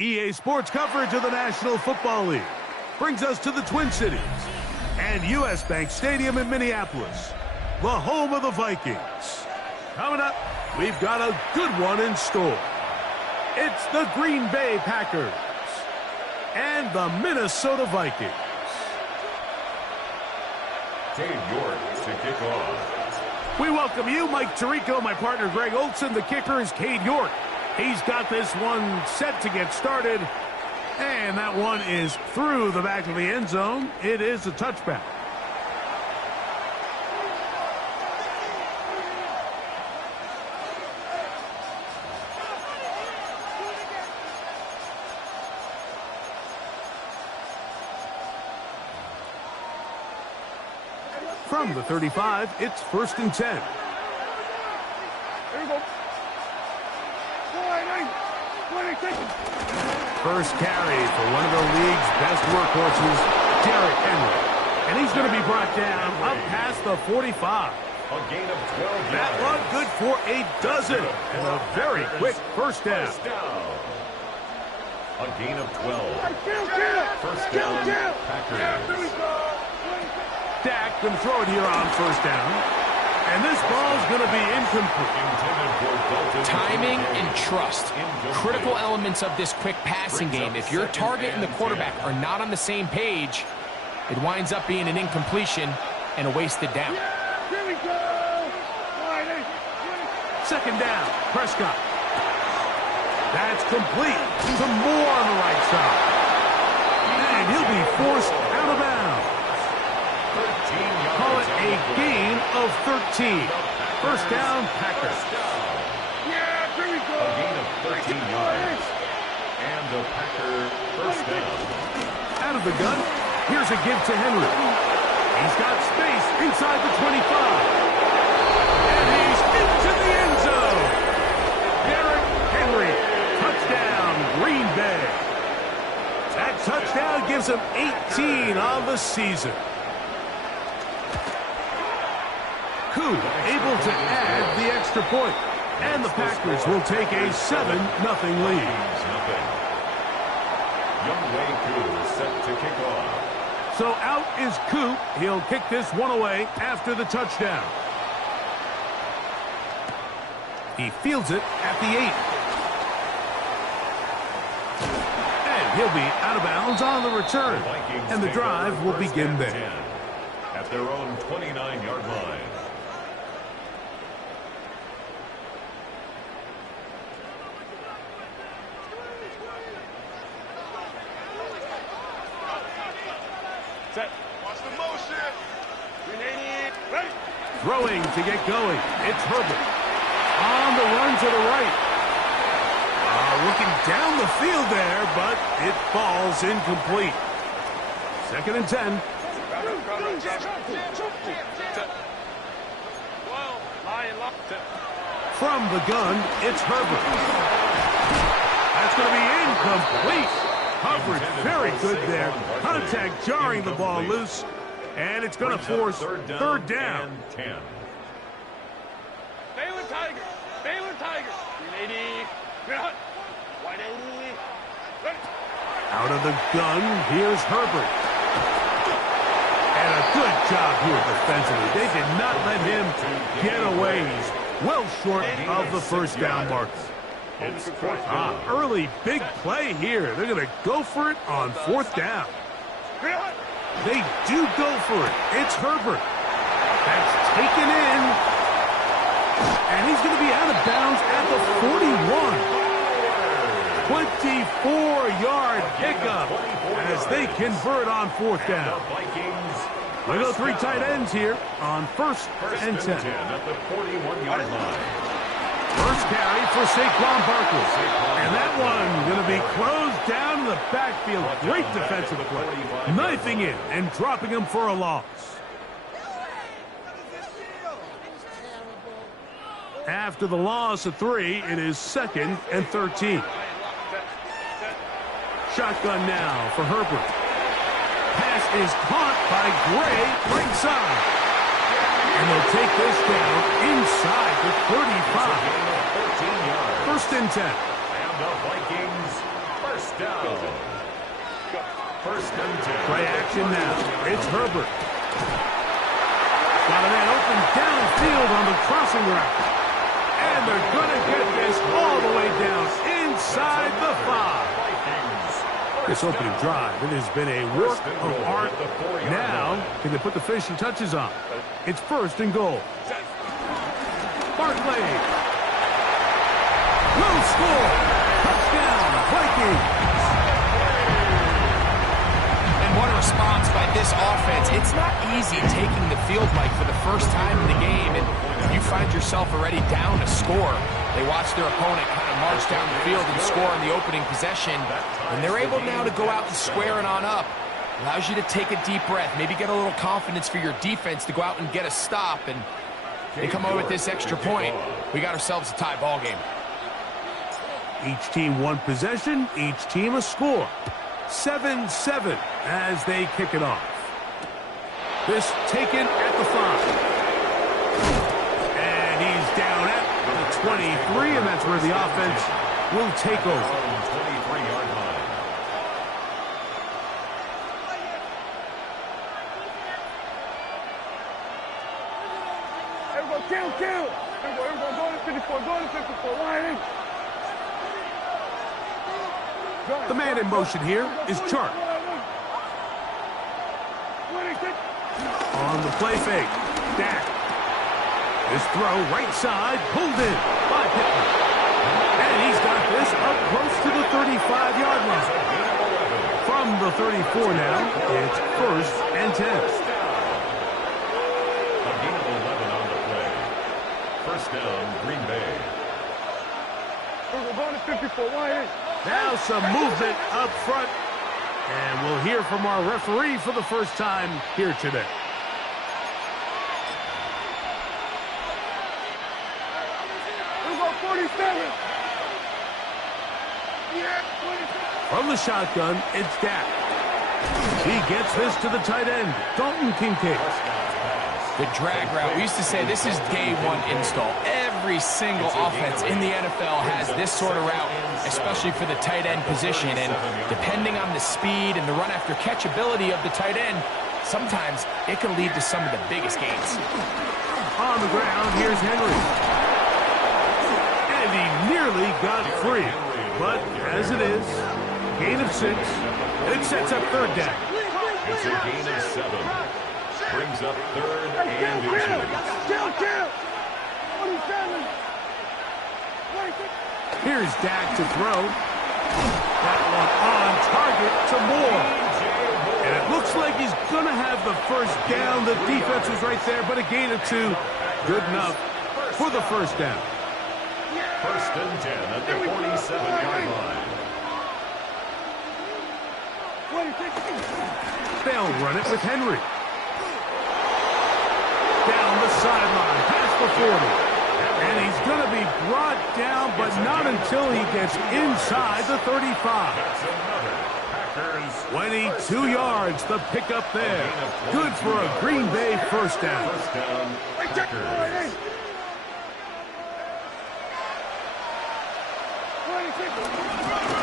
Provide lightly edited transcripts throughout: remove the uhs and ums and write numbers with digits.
EA Sports coverage of the National Football League brings us to the Twin Cities and U.S. Bank Stadium in Minneapolis, the home of the Vikings. Coming up, we've got a good one in store. It's the Green Bay Packers and the Minnesota Vikings. Cade York to kick off. We welcome you, Mike Tirico, my partner Greg Olson. The kicker is Cade York. He's got this one set to get started, and that one is through the back of the end zone. It is a touchback. From the 35, it's 1st and 10. There you go. First carry for one of the league's best workhorses, Derrick Henry. And he's going to be brought down up past the 45. A gain of 12 yards. That one good for a dozen. And a very quick first down. A gain of 12. First down, Packers. Dak going to throw it here on first down. And this ball's going to be incomplete. Timing and trust. Critical elements of this quick passing game. If your target and the quarterback are not on the same page, it winds up being an incompletion and a wasted down. Second down, Prescott. That's complete to Moore on the right side. And he'll be forced out of bounds. Call it a gain of 13. First down, Packers. A gain of 13 yards. And the Packer first down. Out of the gun, here's a give to Henry. He's got space inside the 25. And he's into the end zone. Derrick Henry, touchdown, Green Bay. That touchdown gives him 18 on the season. Koo able to add the extra point. And the Packers will take a 7-0 lead. Younghoe Koo set to kick off. So out is Koo. He'll kick this one away after the touchdown. He fields it at the 8. And he'll be out of bounds on the return. And the drive will begin there. At their own 29-yard line. Set. Watch the motion. Ready. Throwing to get going. It's Herbert. On the run to the right. Looking down the field there, but it falls incomplete. 2nd and 10. From the gun, it's Herbert. That's going to be incomplete. Coverage very good there. Contact jarring the ball loose. And it's going to force third down. Baylor Tigers. Baylor Tigers. 380. Wide 80. Ready. Out of the gun, here's Herbert. And a good job here defensively. They did not let him get away. He's well short of the first down marker. It's early big play here. They're going to go for it on 4th down. They do go for it. It's Herbert. That's taken in. And he's going to be out of bounds at the 41. 24-yard pickup as they convert on 4th down. We go 3 tight ends here on 1st and 10. At the 41-yard line. First carry for Saquon Barkley. And that one going to be closed down in the backfield. Great defensive play. Knifing it and dropping him for a loss. After the loss of 3, it is 2nd and 13. Shotgun now for Herbert. pass is caught by Gray right side. And they'll take this down inside the 35. 14 yards. First and 10. And the Vikings first down. First and 10. Play action now. It's Herbert. Got a man open downfield on the crossing route. And they're going to get this all the way down inside the 5. This opening drive, it has been a work of art. Now, can they put the finishing touches on? It's first and goal. Barkley. Will score. Touchdown, Vikings. And what a response by this offense. It's not easy taking the field, Mike, for the first time in the game, and you find yourself already down a score. They watch their opponent kind of march down the field and score in the opening possession, and they're able now to go out and square it on up. Allows you to take a deep breath, maybe get a little confidence for your defense to go out and get a stop, and they come away with this extra point. We got ourselves a tie ball game. Each team one possession, each team a score. 7-7 as they kick it off. This taken at the 5. And he's down at the 23, and that's where the offense will take over. 23-yard line. Everyone kill. Everyone go to 54, go to 54. Line. The man in motion here is Chark. On the play fake, Dak. This throw right side, pulled in by Pittman. And he's got this up close to the 35-yard line. From the 34 now, it's first and 10. A gain of 11 on the play. First down, Green Bay. We're going to 54. Line. Now some movement up front. And we'll hear from our referee for the first time here today. We're going 47. From the shotgun, it's Dak. He gets this to the tight end, Dalton Kincaid. The drag route, we used to say this is day one install. Every single offense in the NFL has this sort of route, especially for the tight end position. And depending on the speed and the run after catch ability of the tight end, sometimes it can lead to some of the biggest gains. On the ground, here's Henry. And he nearly got free. But as it is, gain of 6. It sets up third down. It's a gain of 7. Brings up third and inches. Kill. 27. Here's Dak to throw. That one on target to Moore. And it looks like he's going to have the first down. The defense was right there, but a gain of 2. Good enough for the first down. First and 10 at the 47-yard line. They'll run it with Henry. Down the sideline, past the 40. And he's going to be brought down, but not until he gets inside the 35. That's another Packers 22 yards, the pickup there. Good for a Green Bay first down. First down, Packers.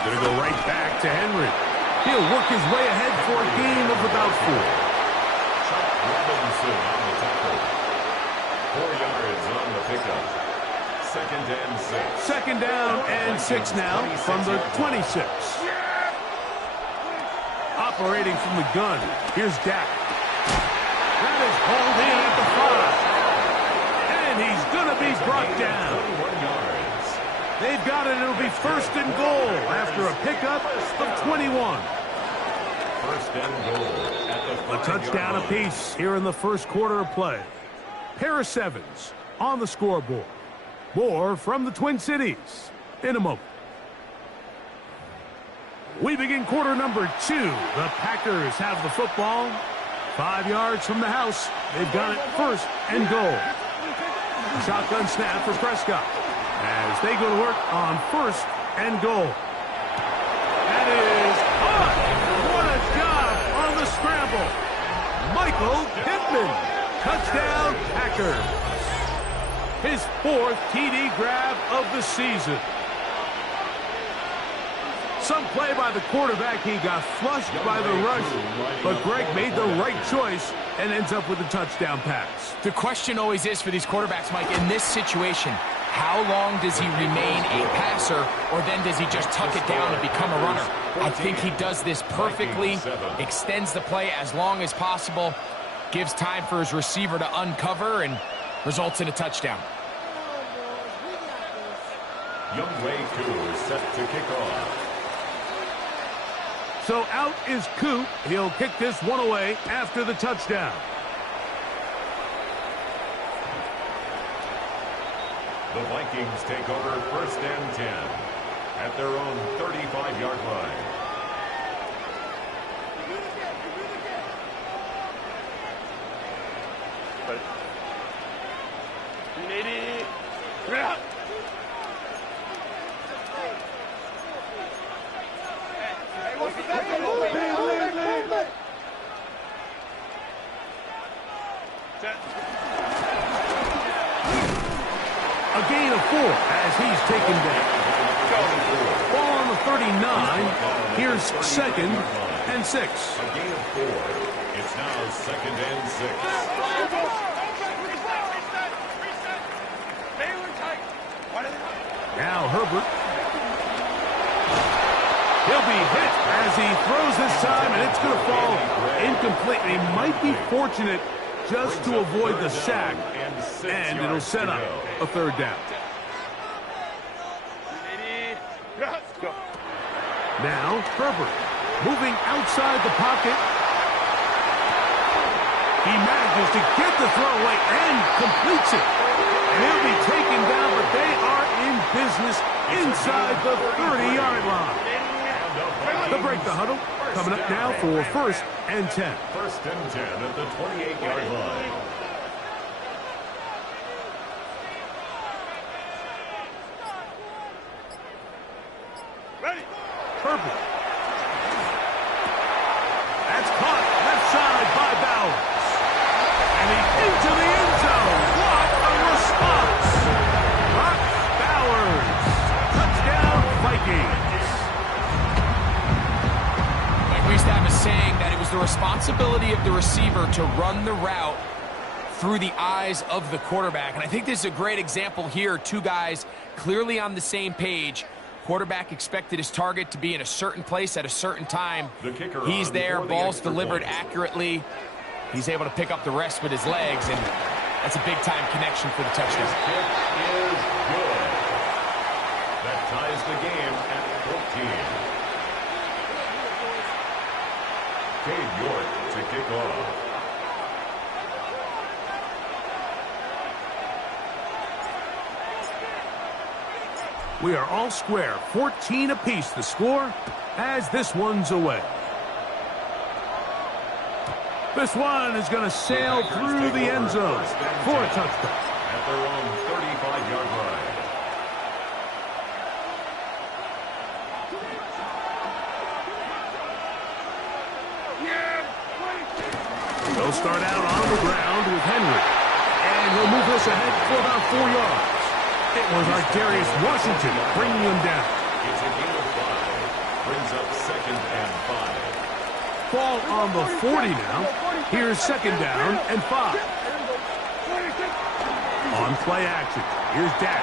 Going to go right back to Henry. He'll work his way ahead for a gain of about 4. Robinson on the tackle. 4 yards on the pickup. Second and 6. Second down and 6 now from the 26. Operating from the gun, here's Dak. That is hauled in at the 5. And he's going to be brought down. 21 yards. They've got it. It'll be first and goal after a pickup of 21. First and goal at the 5-yard A touchdown line. apiece here in the first quarter of play. Pair of 7s on the scoreboard. More from the Twin Cities in a moment. We begin quarter number 2. The Packers have the football. 5 yards from the house. They've got it first and goal. Shotgun snap for Prescott as they go to work on first and goal. That is on. What a job on the scramble. Touchdown, Packers. His 4th TD grab of the season. Some play by the quarterback. He got flushed by the rush, but Greg made the right choice and ends up with a touchdown pass. The question always is for these quarterbacks, Mike, in this situation, how long does he remain a passer, or then does he just tuck it down and become a runner? I think he does this perfectly, extends the play as long as possible, gives time for his receiver to uncover, and results in a touchdown. Youngway Koo is set to kick off. So out is Coop. He'll kick this one away after the touchdown. The Vikings take over 1st and 10 at their own 35-yard line. A gain of 4 as he's taken down. Ball on the 39. Here's 2nd and 6. A gain of 4. It's now 2nd and 6. Now Herbert. He'll be hit as he throws this time, and it's going to fall incomplete. He might be fortunate just to avoid the sack, and it'll set up a 3rd down. Now Herbert moving outside the pocket. He manages to get the throw away and completes it. And he'll be taken down, but they are in business inside the 30-yard line. They'll break the huddle. Coming up now for 1st and 10. 1st and 10 at the 28-yard line. Herbert. That's caught left side by Bowers. And he's into the end zone. What a response. Brock Bowers. Touchdown, Vikings. Like we used to have a saying that it was the responsibility of the receiver to run the route through the eyes of the quarterback. And I think this is a great example here. 2 guys clearly on the same page. Quarterback expected his target to be in a certain place at a certain time. He's there, ball's delivered accurately. He's able to pick up the rest with his legs, and that's a big-time connection for the touchdown. His kick is good. That ties the game at 14. Cade York to kick off. We are all square. 14 apiece the score as this one's away. This one is going to sail through the end zone for a touchdown. At their own 35-yard line. They'll start out on the ground with Henry. And he'll move this ahead for about 4 yards. It was Darius Washington bringing him down. It's a gain of 5. Brings up 2nd and 5. Ball on the 40 now. Here's 2nd down and 5. On play action. Here's Dak.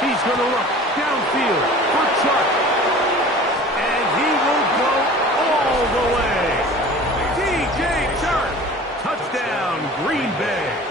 He's going to look downfield for Chark. And he will go all the way. DJ Chark. Touchdown, Green Bay.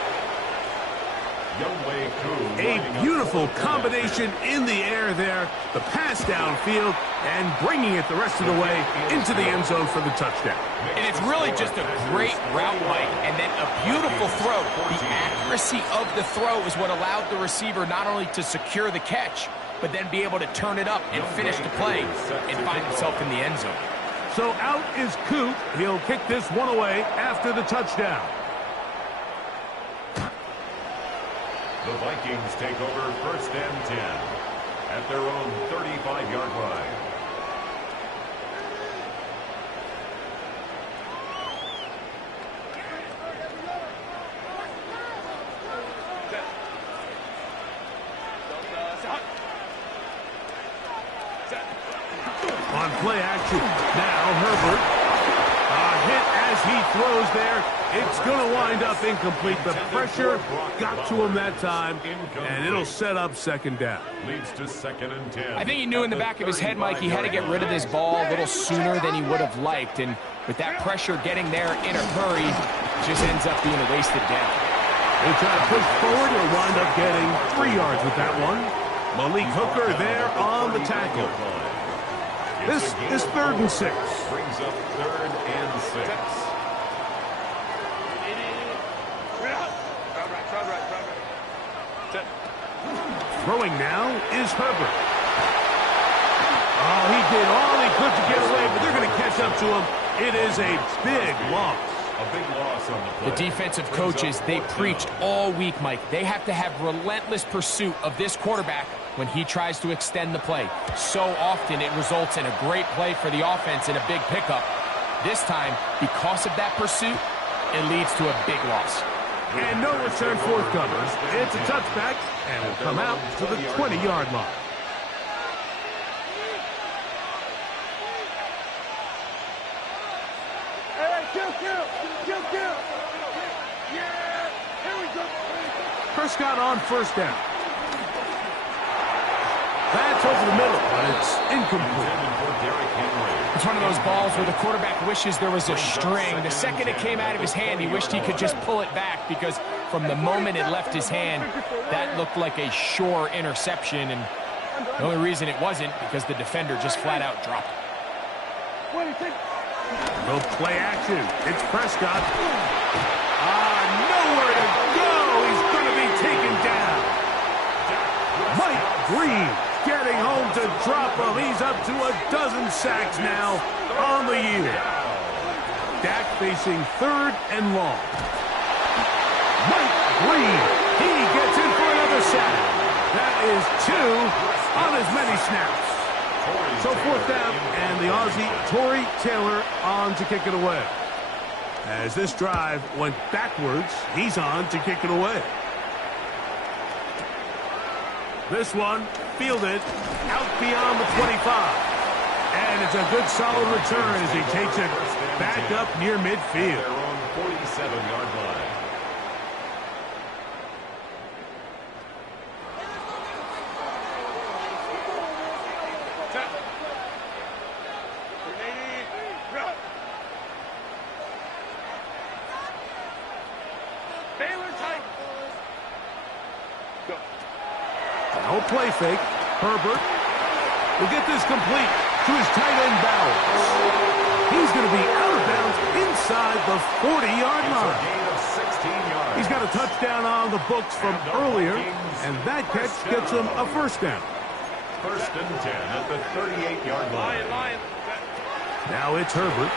A beautiful combination in the air there. The pass downfield and bringing it the rest of the way into the end zone for the touchdown. And it's really just a great route, Mike, and then a beautiful throw. The accuracy of the throw is what allowed the receiver not only to secure the catch, but then be able to turn it up and finish the play and find himself in the end zone. So out is Coop. He'll kick this one away after the touchdown. The Vikings take over 1st and 10 at their own 35-yard line. play action. Now Herbert. Hit as he throws there. It's going to wind up incomplete. The pressure got to him that time, and it'll set up second down. Leads to 2nd and 10. I think he knew in the back of his head, Mike, he had to get rid of this ball a little sooner than he would have liked. And with that pressure getting there in a hurry, it just ends up being a wasted down. They try to push forward. He'll wind up getting 3 yards with that one. Malik Hooker there on the tackle. This is 3rd and 6. Brings up 3rd and 6. Throwing now is Herbert. Oh, he did all he could to get away, but they're going to catch up to him. It is a big loss. A big loss on the play. The defensive coaches, they preached all week, Mike. They have to have relentless pursuit of this quarterback when he tries to extend the play. So often it results in a great play for the offense and a big pickup. This time, because of that pursuit, it leads to a big loss. And no return forthcoming. It's a touchback, and will come out to the 20-yard line. Prescott on first down. That's over the middle, but it's incomplete. It's one of those balls where the quarterback wishes there was a string. The second it came out of his hand, he wished he could just pull it back because from the moment it left his hand, that looked like a sure interception. And the only reason it wasn't because the defender just flat out dropped it. No play action. It's Prescott. Nowhere to go. He's going to be taken down. Mike Green getting home to drop him. He's up to a dozen sacks now on the year. Dak facing 3rd and long. Mike Green. He gets in for another sack. That is 2 on as many snaps. So 4th down, and the Aussie, Torrey Taylor, on to kick it away. As this drive went backwards, he's on to kick it away. This one fielded out beyond the 25. And it's a good solid return as he takes it back up near midfield. Their own 47-yard line. No play fake. Herbert will get this complete to his tight end Bowers. He's going to be out of bounds inside the 40-yard line. He's got a touchdown on the books from earlier, and that catch gets him a first down. 1st and 10 at the 38-yard line. Now it's Herbert.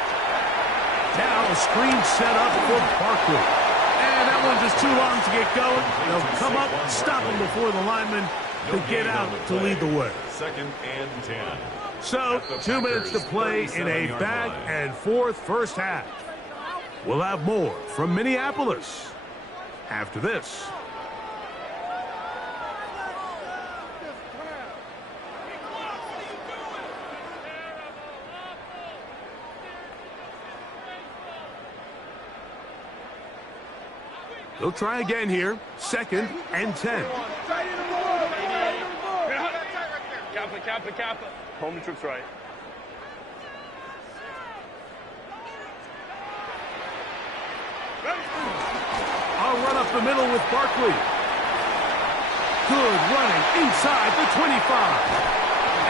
Now a screen set up for Barkley. And that one's just too long to get going. They'll come up, stop him before the lineman to get out to lead the way. 2nd and 10. So, 2 minutes to play in a back and forth first half. We'll have more from Minneapolis after this. They'll try again here. 2nd and 10. Kappa. Home trips right. I'll run up the middle with Barkley. Good running inside the 25.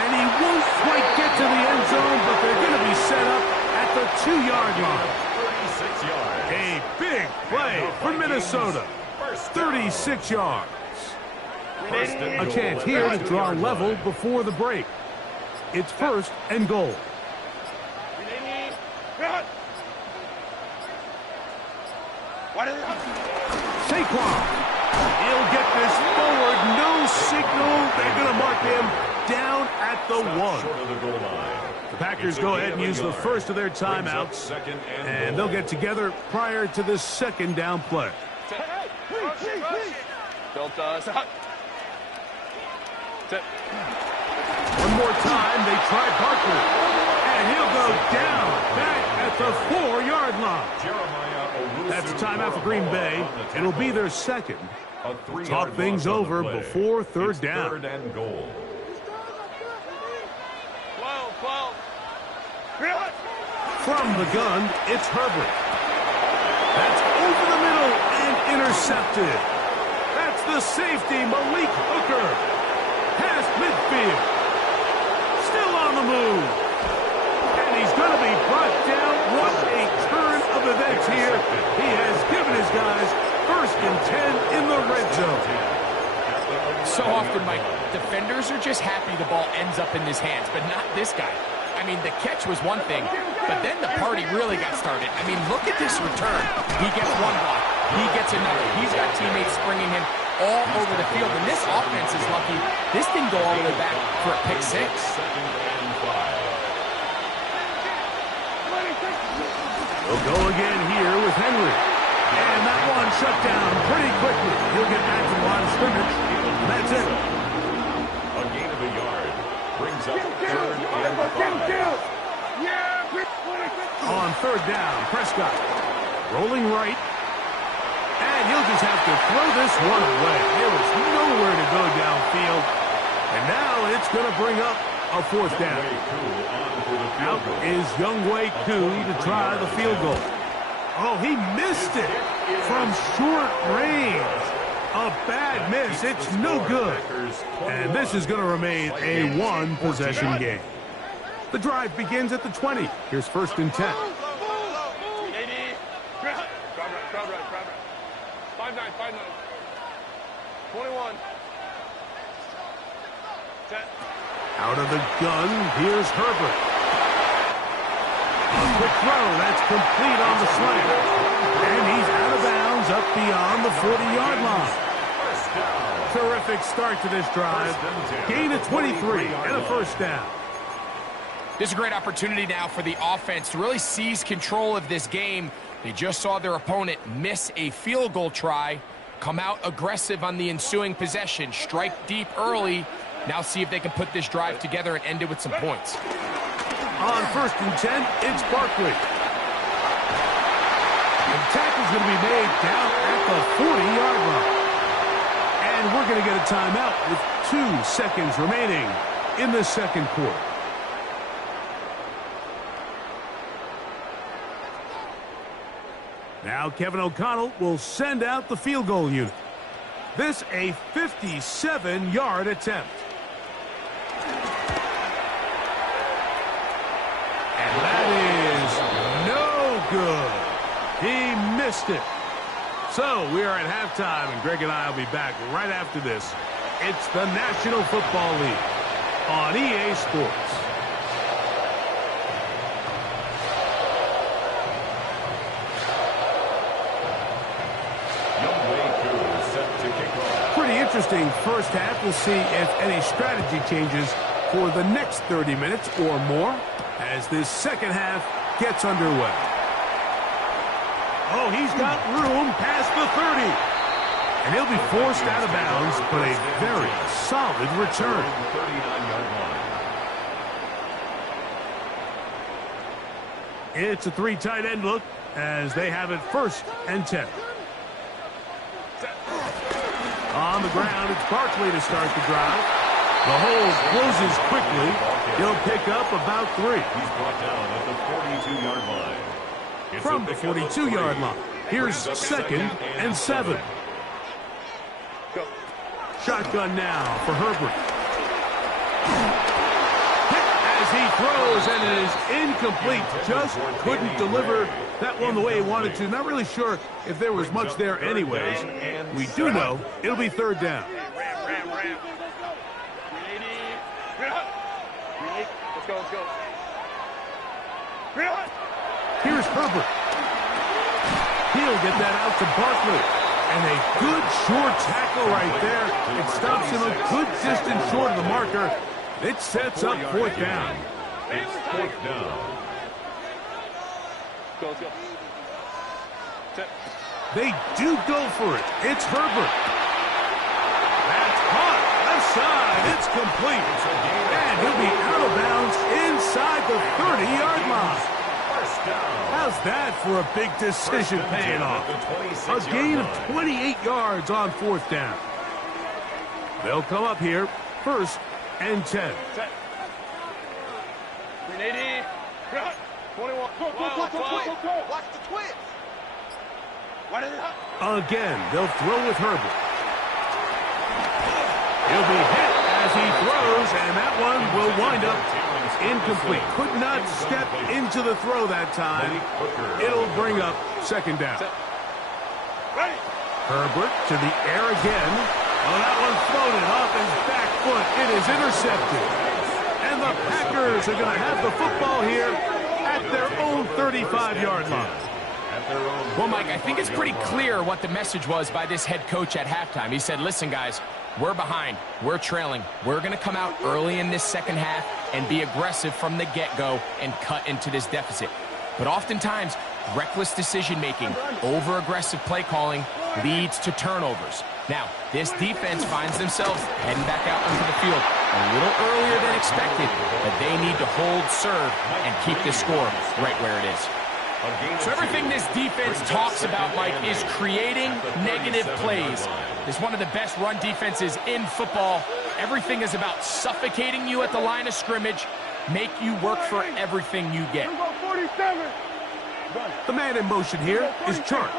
And he won't quite get to the end zone, but they're going to be set up at the 2-yard line. 36 yards. A big play for Minnesota. 36 yards. A chance here to draw level before the break. It's 1st and goal. Saquon. He'll get this forward. No signal. They're going to mark him down at the 1. The Packers go ahead and use the first of their timeouts, and they'll get together prior to the 2nd down play. One more time, they try Barkley. go down back at the 4-yard line. That's a timeout for Green Bay. It'll be their second. Talk things over before third down. Third and goal. From the gun, it's Herbert. That's over the middle and intercepted. That's the safety, Malik Hooker. Past midfield. Still on the move. And he's going to be brought down. What a turn of events here. He has given his guys first and 10 in the red zone. So often, Mike, defenders are just happy the ball ends up in his hands, but not this guy. I mean, the catch was one thing, but then the party really got started. I mean, look at this return. He gets one block. He gets another. He's got teammates springing him all over the field, and this offense is lucky. This didn't go all the way back for a pick six. We'll go again here with Henry. And that one shut down pretty quickly. He'll get back to the line of scrimmage. That's it. A gain of a yard brings up third and 5. On third down, Prescott rolling right. And he'll just have to throw this one away. There was nowhere to go downfield. And now it's going to bring up a fourth down. Out is Younghoe Koo to try the field goal. Oh, he missed it from short range. A bad miss. It's no good. And this is going to remain a one-possession game. The drive begins at the 20. Here's first and 10. 21. Out of the gun, here's Herbert. A quick throw, that's complete on the slant. And he's out of bounds up beyond the 40-yard line. Terrific start to this drive. Gain of 23 and a first down. This is a great opportunity now for the offense to really seize control of this game. They just saw their opponent miss a field goal try, come out aggressive on the ensuing possession, strike deep early. Now see if they can put this drive together and end it with some points. On first and 10, it's Barkley. The tackle's going to be made down at the 40-yard line. And we're going to get a timeout with 2 seconds remaining in the second quarter. Now Kevin O'Connell will send out the field goal unit. This a 57-yard attempt. And that is no good. He missed it. So we are at halftime, and Greg and I will be back right after this. It's the National Football League on EA Sports. Pretty interesting first half. We'll see if any strategy changes for the next 30 minutes or more as this second half gets underway. Oh, he's got room past the 30. And he'll be forced out of bounds, but a very solid return. 39-yard line. It's a 3 tight end look as they have it first and 10. On the ground, it's Barkley to start the drive. The hole closes quickly. He'll pick up about 3. He's brought down at the 42-yard line. It's From the 42-yard line, here's second and 7. Shotgun now for Herbert. Hit as he throws, and it is incomplete. Just couldn't deliver that one the way he wanted to. Not really sure if there was much there anyways. We do know it'll be third down. Let's go. Here's Herbert. He'll get that out to Barkley. And a good short tackle right there. It stops him a good distance short of the marker. It sets up fourth down. It's fourth down. Let's go. They do go for it. It's Herbert. That's caught. A left side. It's complete. And he'll be out of bounds inside the 30-yard line. How's that for a big decision paying off? A gain of 28 yards on 4th down. They'll come up here, 1st and 10. 380. 21. Watch the twist. Again, they'll throw with Herbert. He'll be hit as he throws, and that one will wind up incomplete. Could not step into the throw that time. It'll bring up 2nd down. Herbert to the air again. Oh, that one floated off his back foot. It is intercepted. And the Packers are going to have the football here at their own 35-yard line. Well, Mike, I think it's pretty clear what the message was by this head coach at halftime. He said, listen, guys, we're behind. We're trailing. We're going to come out early in this second half and be aggressive from the get-go and cut into this deficit. But oftentimes, reckless decision-making, over-aggressive play calling leads to turnovers. Now, this defense finds themselves heading back out onto the field a little earlier than expected, but they need to hold serve and keep this score right where it is. So everything this defense talks about, Mike, is creating negative plays. It's one of the best run defenses in football. Everything is about suffocating you at the line of scrimmage, make you work for everything you get. The man in motion here is Chart.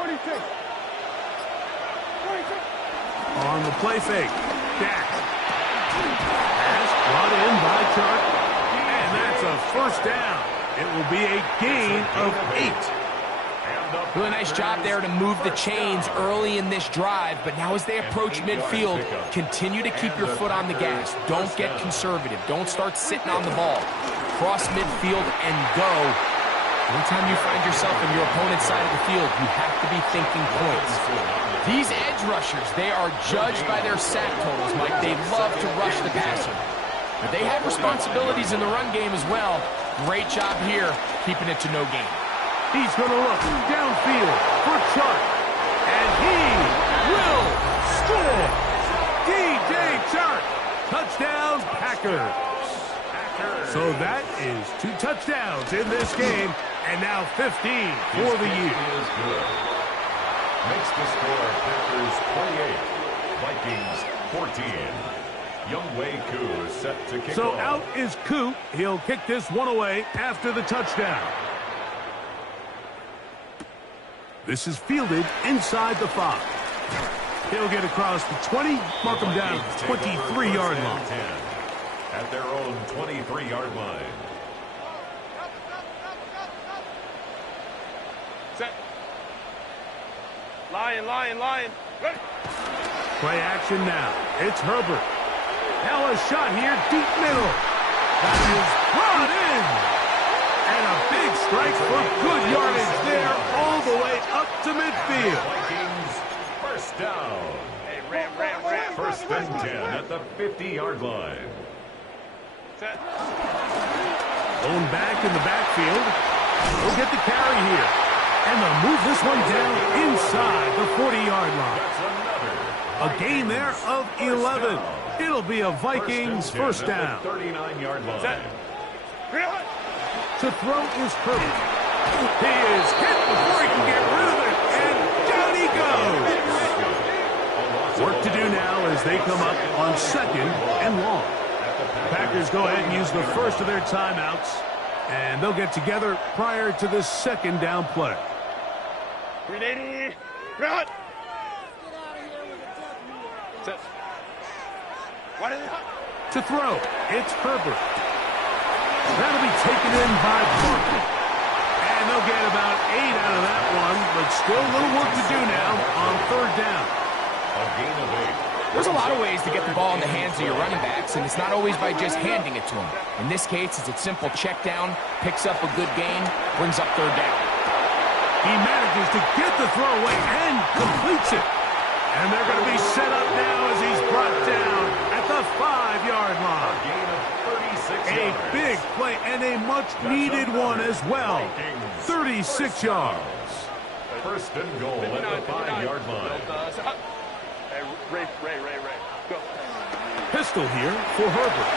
On the play fake, Dak. Pass brought in by Chart, and that's a 1st down. It will be a gain of 8. Really nice job there to move the chains early in this drive, but now as they approach midfield, continue to keep your foot on the gas. Don't get conservative. Don't start sitting on the ball. Cross midfield and go. Anytime you find yourself in your opponent's side of the field, you have to be thinking points. These edge rushers, they are judged by their sack totals, Mike. They love to rush the passer. But they have responsibilities in the run game as well. Great job here, keeping it to no gain. He's going to look downfield for Chart. And he will score. DJ Chart. Touchdown, Packers. So that is 2 touchdowns in this game. And now 15 for the year. Makes the score Packers 28, Vikings 14. Youngwei Koo is set to kick So off. out is Koo. He'll kick this one away after the touchdown. This is fielded inside the 5. He'll get across the 20, mark him down 23-yard line. At their own 23-yard line. Set. Lion. Play action now. It's Herbert. Now a shot here, deep middle. That is brought in. And a big strike for good yardage there all the way up to midfield. Vikings, 1st down. Hey, ram. 1st and 10 at the 50-yard line. Set. Going back in the backfield. We'll get the carry here. And they'll move this one down inside the 40-yard line. A gain there of 11. It'll be a Vikings 1st down. 39-yard line. To throw is Herbert. He is hit before he can get rid of it. And down he goes. Work to do now as they come up on 2nd and long. Packers go ahead and use the first of their timeouts. And they'll get together prior to this 2nd down play. 380. Run. Set. To throw, it's Herbert. That'll be taken in by Barkley. And they'll get about 8 out of that one, but still a little work to do now on 3rd down. A gain of 8. There's a lot of ways to get the ball in the hands of your running backs, and it's not always by just handing it to them. In this case, it's a simple check down, picks up a good gain, brings up 3rd down. He manages to get the throw away and completes it. And they're going to be set up now as he's brought down at the 5-yard line. Gain of 36 A yards. big play and a much-needed one as well. 36 yards. 1st and goal at the 5-yard line. Hey, Ray. Go. pistol here for Herbert.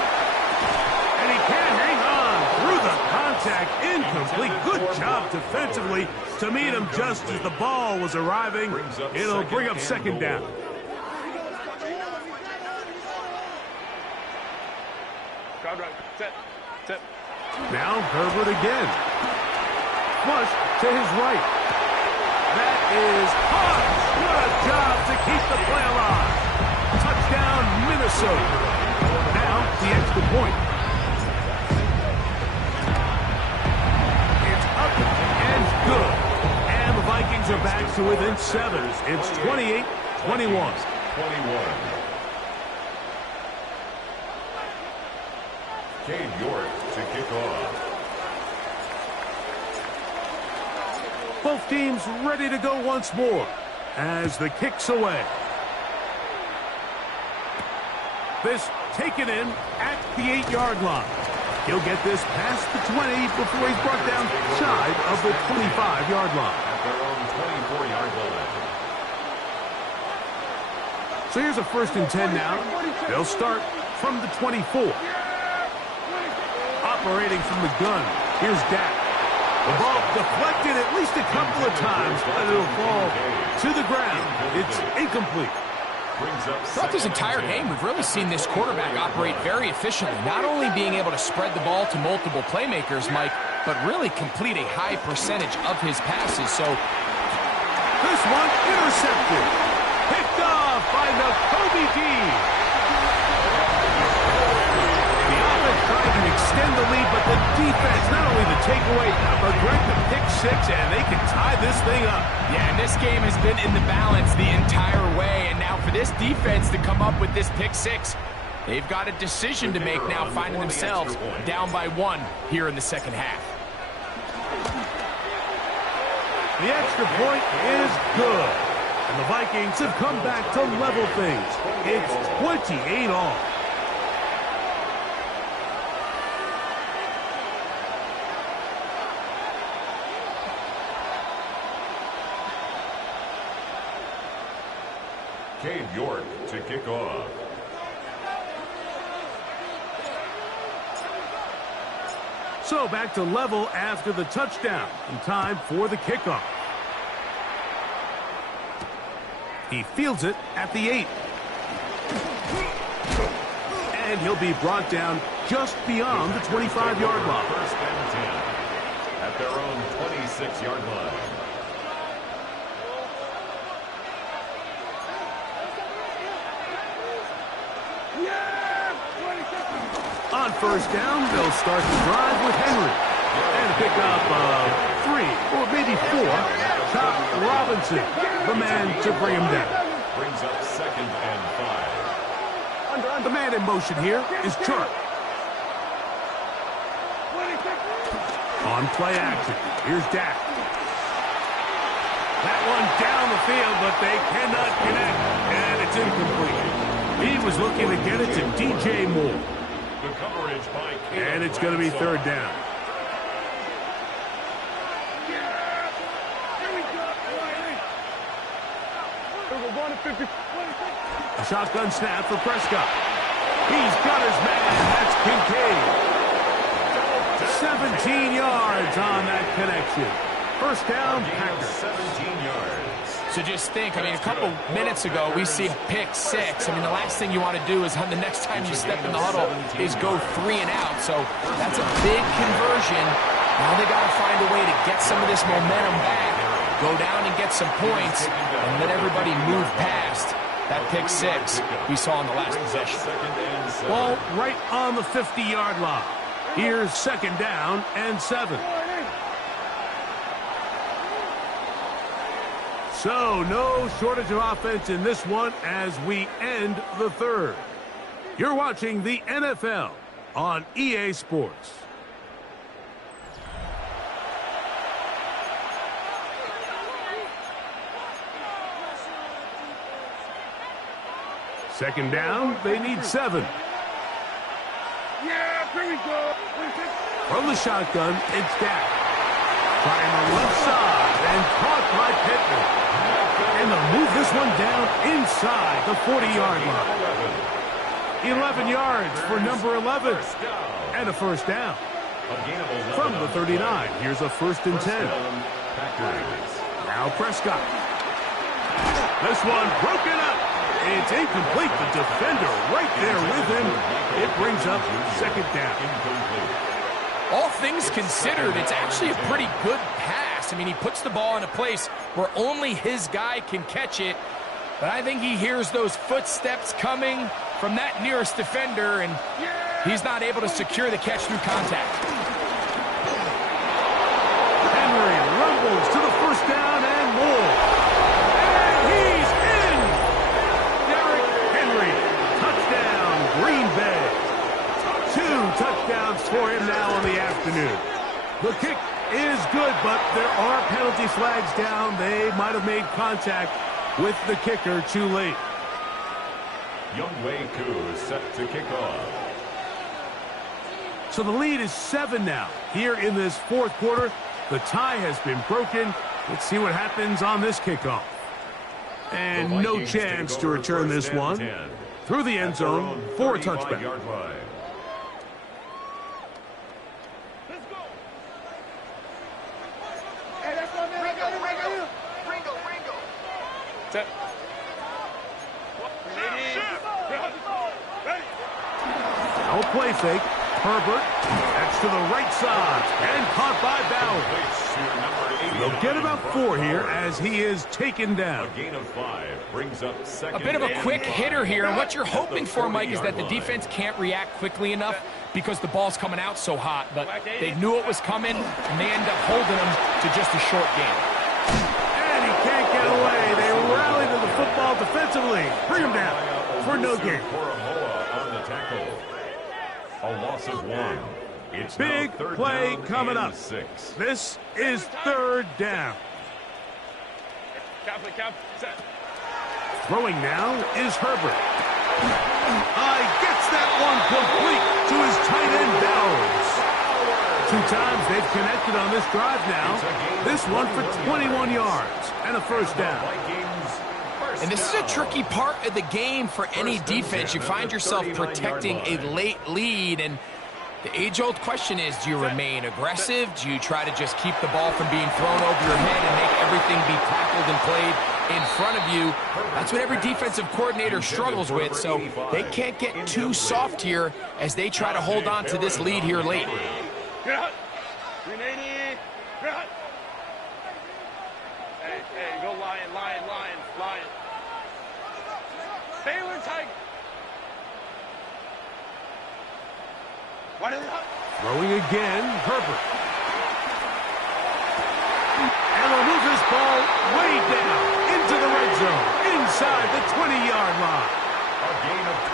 And he can't hang on through the contact. Incomplete. Good job defensively to meet him just as the ball was arriving. It'll bring up second down. Now Herbert again. Flush to his right. That is hard. What a job to keep the play alive. Touchdown, Minnesota. Now the extra point. It's up and good. And the Vikings are back to within 7. It's 28-21. Cade York to kick off. Both teams ready to go once more as the kick's away. This taken in at the 8-yard line. He'll get this past the 20 before he's brought down shy of the 25-yard line. At their own 24-yard line. So here's a 1st and 10 now. They'll start from the 24. Operating from the gun, here's Dak. The ball deflected at least a couple of times, but it'll fall to the ground. It's incomplete. Throughout this entire game, we've really seen this quarterback operate very efficiently, not only being able to spread the ball to multiple playmakers, Mike, but really complete a high percentage of his passes. So this one intercepted. Picked off by Nakobe Dean. Trying to extend the lead, but the defense, not only the takeaway, but Greg, the pick 6, and they can tie this thing up. Yeah, and this game has been in the balance the entire way, and now for this defense to come up with this pick 6, they've got a decision to make now, finding themselves down by 1 here in the second half. The extra point is good, and the Vikings have come back to level things. It's 28 all. Cade York to kick off. So back to level after the touchdown. And time for the kickoff. He fields it at the 8. And he'll be brought down just beyond the 25-yard line. 1st and 10 at their own 26-yard line. On 1st down, they'll start the drive with Henry. And pick up 3 or maybe 4. Chop Robinson, the man to bring him down. Brings up 2nd and 5. The man in motion here is Chark. On play action, here's Dak. That one down the field, but they cannot connect. And it's incomplete. He was looking to get it to DJ Moore. The coverage by Caleb, and it's going to be 3rd down. A shotgun snap for Prescott. He's got his man. That's Kincaid. 17 yards on that connection. 1st down, Packers. 17 yards. So just think, I mean, a couple minutes ago, we see pick 6. I mean, the last thing you want to do is the next time you step in the huddle is go 3 and out. So that's a big conversion. Now they got to find a way to get some of this momentum back, go down and get some points, and let everybody move past that pick 6 we saw in the last possession. Ball right on the 50-yard line. Here's 2nd down and 7. So, no shortage of offense in this one as we end the 3rd. You're watching the NFL on EA Sports. Second down, they need 7. Yeah, here we go. From the shotgun, it's Dak. Trying the left side and caught by Pittman. And they'll move this one down inside the 40-yard line. 11 yards for number 11. And a first down. From the 39, here's a 1st and 10. Now Prescott. This one broken up. It's incomplete. The defender right there with him. It brings up 2nd down. All things considered, it's actually a pretty good pass. I mean, he puts the ball in a place where only his guy can catch it. But I think he hears those footsteps coming from that nearest defender, and he's not able to secure the catch through contact. Henry rumbles to the 1st down and more. And he's in! Derrick Henry, touchdown, Green Bay. 2 touchdowns for him now in the afternoon. The kick is good, but there are penalty flags down. They might have made contact with the kicker too late. Younghoe Koo is set to kick off. So the lead is 7 now. Here in this 4th quarter, the tie has been broken. Let's see what happens on this kickoff. And no chance to return this one. Through the end zone for a touchback. No play fake. Herbert. That's to the right side. And caught by Bauer. They'll get about 4 here as he is taken down. A gain of 5 brings up 2nd. A bit of a quick hitter here. And what you're hoping for, Mike, is that the defense can't react quickly enough because the ball's coming out so hot. But they knew it was coming, and they end up holding him to just a short gain. And he can't get away. They rally to the football defensively. Bring him down for no gain. On the tackle. A loss of 1. It's big play coming up. 6. This is 3rd down. Throwing now is Herbert. Gets that one complete to his tight end Bowers. 2 times they've connected on this drive now. This one for 21 yards and a 1st down. And this is a tricky part of the game for any defense. You find yourself protecting a late lead, and the age-old question is, do you remain aggressive? Do you try to just keep the ball from being thrown over your head and make everything be tackled and played in front of you? That's what every defensive coordinator struggles with, so they can't get too soft here as they try to hold on to this lead here late. Hey, go Lion, Lion, Lion, Lion. Baylor Tiger. Throwing again, Herbert. And they'll move this ball way down into the red zone, inside the 20-yard line.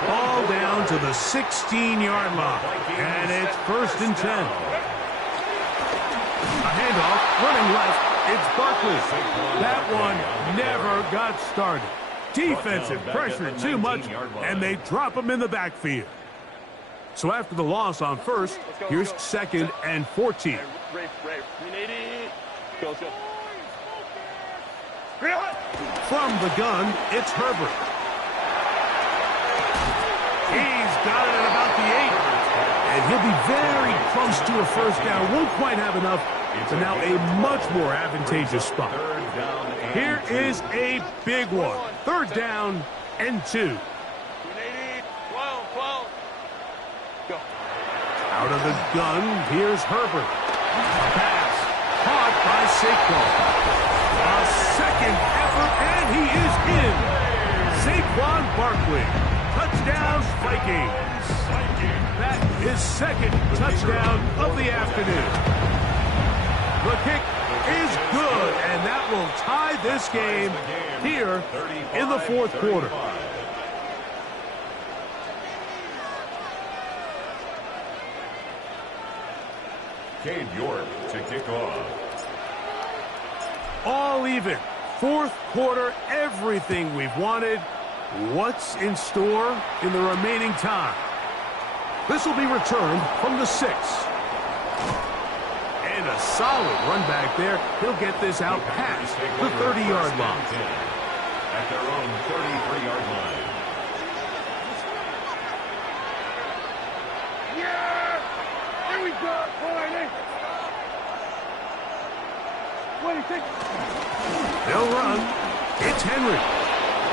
Ball down to the 16-yard line, and it's 1st and 10. A handoff, running left. It's Barkley. That one never got started. Defensive pressure too much, and they drop him in the backfield. So after the loss on 1st, here's 2nd and 14. From the gun, it's Herbert. He's got it at about the 8. And he'll be very close to a 1st down. Won't quite have enough. So now a much more advantageous spot. Here is a big one. 3rd down and 2. Out of the gun, here's Herbert. Pass caught by Saquon. A 2nd effort, and he is in. Saquon Barkley. Touchdown, Vikings. That is 2nd touchdown of the afternoon. The kick is good, and that will tie this game here in the 4th quarter. Cade York to kick off. All even. 4th quarter, everything we've wanted. What's in store in the remaining time? This will be returned from the 6. And a solid run back there. He'll get this out past the 30-yard line. At their own 33-yard line. Yeah! Here we go! All right, hey. 26. They'll run. It's Henry.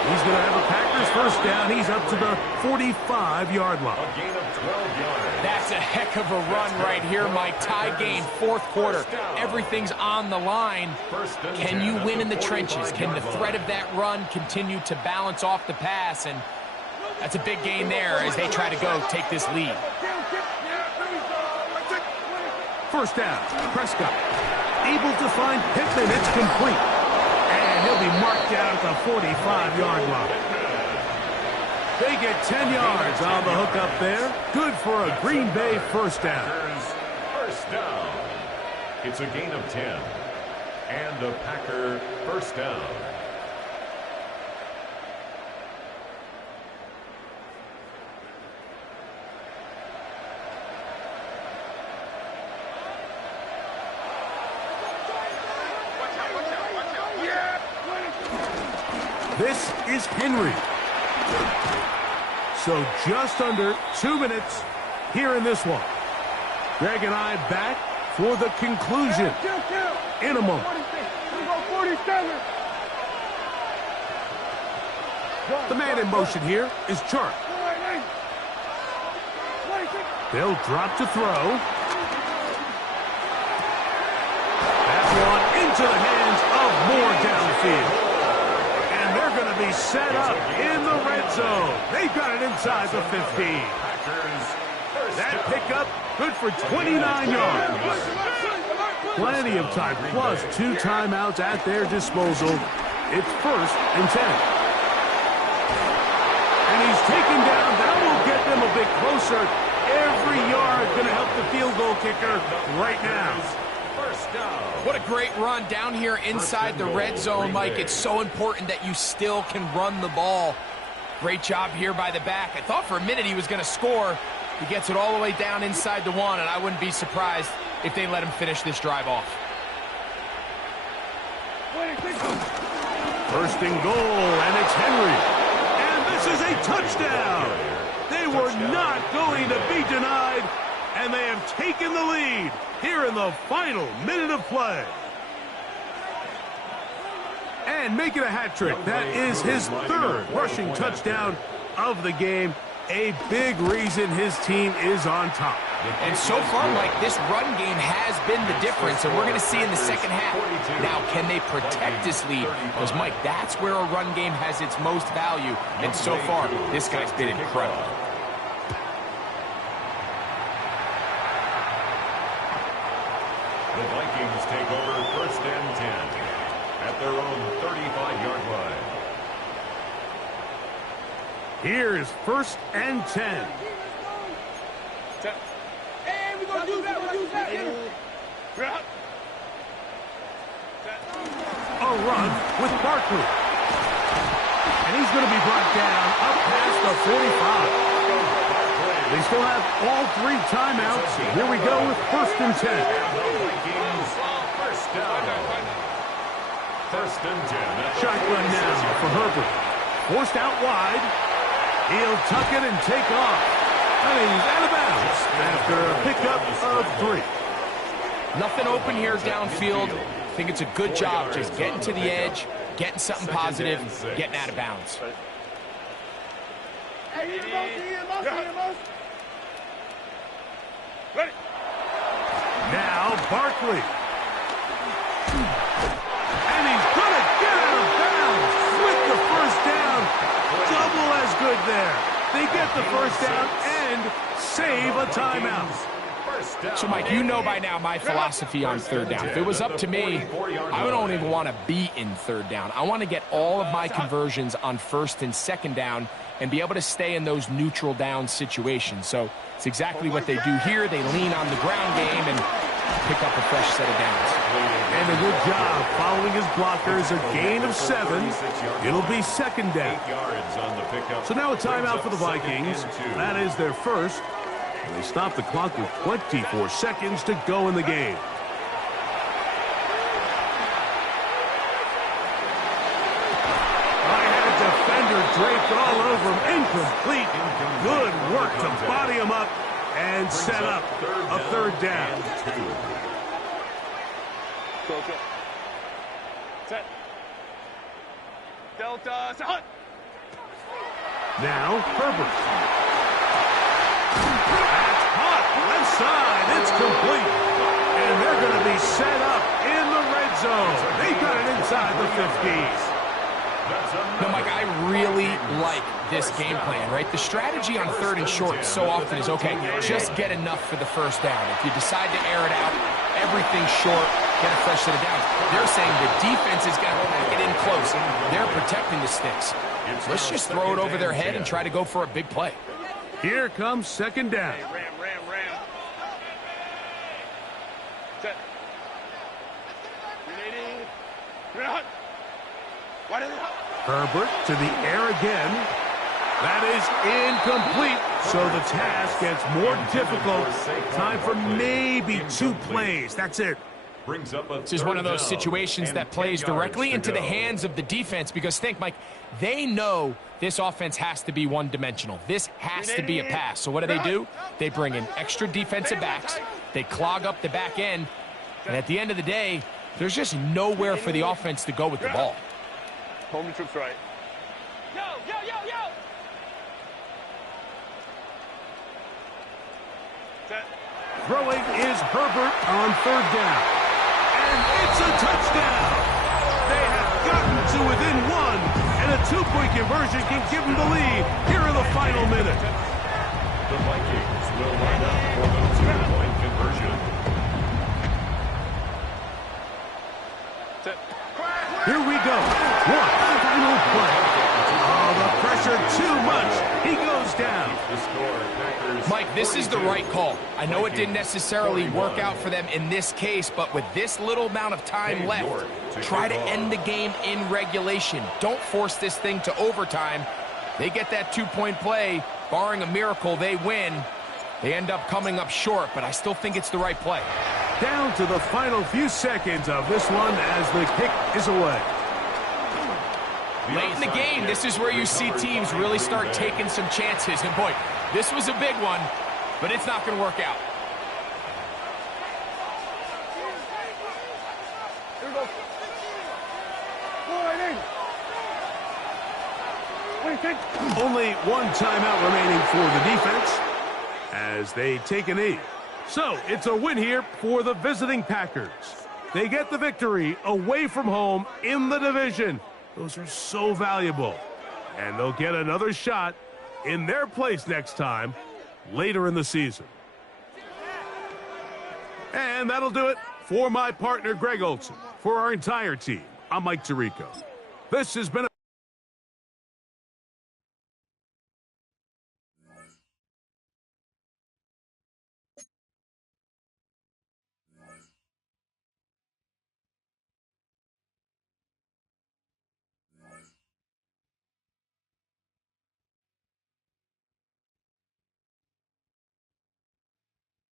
He's going to have a Packers first down. He's up to the 45-yard line. A gain of 12 yards. That's a heck of a run right here, Mike. Tie game, fourth quarter. Everything's on the line. Can you win in the trenches? Can the threat of that run continue to balance off the pass? And that's a big gain there as they try to go take this lead. First down, Prescott able to find Pittman. It's complete. And he'll be marked down at the 45-yard line. They get 10 yards on the hook up there. Good for a Green Bay first down. First down. It's a gain of 10. And a Packer first down. This is Henry. So just under 2 minutes here in this one. Greg and I back for the conclusion in a moment. 47. The man in motion here is Chark. They'll drop to throw. That one into the hands of Moore downfield. And they're going to be set up in the red zone. They've got it inside the 15. That pickup good for 29 yards. Plenty of time, plus 2 timeouts at their disposal. It's first and 10. And he's taken down. That will get them a bit closer. Every yard going to help the field goal kicker right now. What a great run down here inside the red zone, Mike. It's so important that you still can run the ball. Great job here by the back. I thought for a minute he was going to score. He gets it all the way down inside the 1, and I wouldn't be surprised if they let him finish this drive off. First and goal, and it's Henry. And this is a touchdown. They were not going to be denied, and they have taken the lead here in the final minute of play. And making a hat trick. That is his 3rd rushing touchdown of the game. A big reason his team is on top. And so far, Mike, this run game has been the difference, and we're going to see in the second half. Now, can they protect this lead? Because, Mike, that's where a run game has its most value. And so far, this guy's been incredible. The Vikings take over first and 10 at their own 35-yard line. Here's first and 10. Hey, we're going to do that. We'll do that. A run with Barkley. And he's going to be brought down up past the 45. They still have all 3 timeouts. Here we go with first and 10. First down. First and 10. Shotgun now for Herbert. Forced out wide. He'll tuck it and take off. And he's out of bounds after a pickup of 3. Nothing open here downfield. I think it's a good job just getting to the edge, getting something positive, getting out of bounds. Ready. Now Barkley. And he's going to get out of bounds with the first down. Double as good there. They get the first down and save a timeout. So, Mike, you know by now my philosophy on third down. If it was up to me, I don't even want to be in third down. I want to get all of my conversions on first and second down and be able to stay in those neutral down situations. So it's exactly what they do here. They lean on the ground game and pick up a fresh set of downs. And a good job following his blockers. A gain of 7. It'll be second down. So now a timeout for the Vikings. That is their first. And they stop the clock with 24 seconds to go in the game. I had a defender draped all over him. Incomplete. Good work to body him up. And set up a third down. Go. Set. Delta, set. Hunt. Now, Herbert. That's hot. Left side. It's complete. And they're going to be set up in the red zone. They got it inside the 50s. No, Mike, I really like this game plan, right? The strategy on third and short so often is, okay, just get enough for the first down. If you decide to air it out, everything short, get a fresh set of downs. They're saying the defense is going to pack it in close. They're protecting the sticks. Let's just throw it over their head and try to go for a big play. Here comes second down. Ram. Set. Grenading. Hunt. Why did it hunt? Herbert to the air again. That is incomplete. So the task gets more difficult. Time for maybe 2 plays. That's it. This is one of those situations that plays directly into the hands of the defense because think, Mike, they know this offense has to be one-dimensional. This has to be a pass. So what do? They bring in extra defensive backs. They clog up the back end. And at the end of the day, there's just nowhere for the offense to go with the ball. Home troops right. Yo! Set. Throwing is Herbert on third down. And it's a touchdown. They have gotten to within 1. And a 2-point conversion can give them the lead here in the final minute. The Vikings will line up for the 2-point conversion. Set. Here we go. One final play. Oh, the pressure too much. He goes down. Mike, this is the right call. I know it didn't necessarily work out for them in this case, but with this little amount of time left, try to end the game in regulation. Don't force this thing to overtime. They get that 2-point play. Barring a miracle, they win. They end up coming up short, but I still think it's the right play. Down to the final few seconds of this one as the kick is away. Late in the game, this is where you see teams really start taking some chances. And boy, this was a big one, but it's not going to work out. Here we go. What do you think? Only one timeout remaining for the defense as they take a knee. So it's a win here for the visiting Packers. They get the victory away from home in the division. Those are so valuable. And they'll get another shot in their place next time later in the season. And that'll do it for my partner, Greg Olson. For our entire team, I'm Mike Tirico. This has been